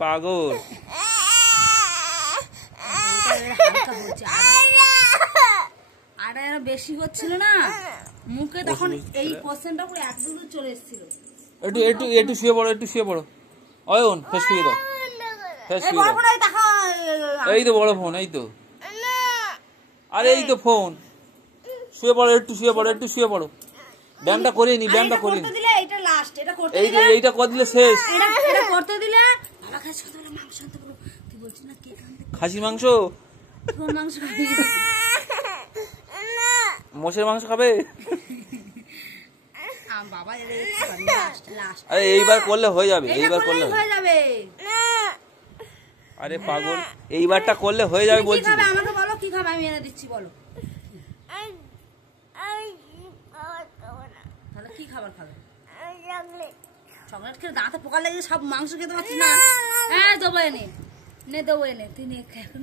পাগল। আর বেশি হচ্ছিল না মুখে, তখন এই পার্সেন্টটা পুরো এক দূর চলে এসেছিল। একটু একটু একটু শুয়ে পড়ো, একটু শুয়ে পড়ো। অয়ন ফেস শুয়ে দাও, ফেস শুয়ে দাও। এই তো বড় ফোন, এই তো। আরে এই তো ফোন। শুয়ে পড়ো, একটু শুয়ে পড়ো, একটু শুয়ে পড়ো। ব্যায়ামটা করে নি, ব্যায়ামটা করে নি। এইটা লাস্ট, এটা করতে এই দিলে, এইটা করে দিলে শেষ। এটা করতে দিলে বাবা খাস কত বলে মাংস আনতে বলো। তুই বলছিস না কে খাবে খাসির মাংস? কোন মাংস খাবি? মোষের মাংস খাবে? বাবা লাস্ট লাস্ট। আরে এইবার করলে হয়ে যাবে, এইবার করলে হয়ে যাবে। আরে পাগল, এইবারটা করলে হয়ে যাবে বলছি। আমাকে বলো কি খাবে, আমি এনে দিচ্ছি, বলো। তাহলে কি খাবার খাবে? চকলেট খেয়ে দাঁতে পোকা লেগে সব মাংস খেতে পারছিস না। হ্যাঁ দেবো এনে, নে দেবো এনে, তুই নে এখন।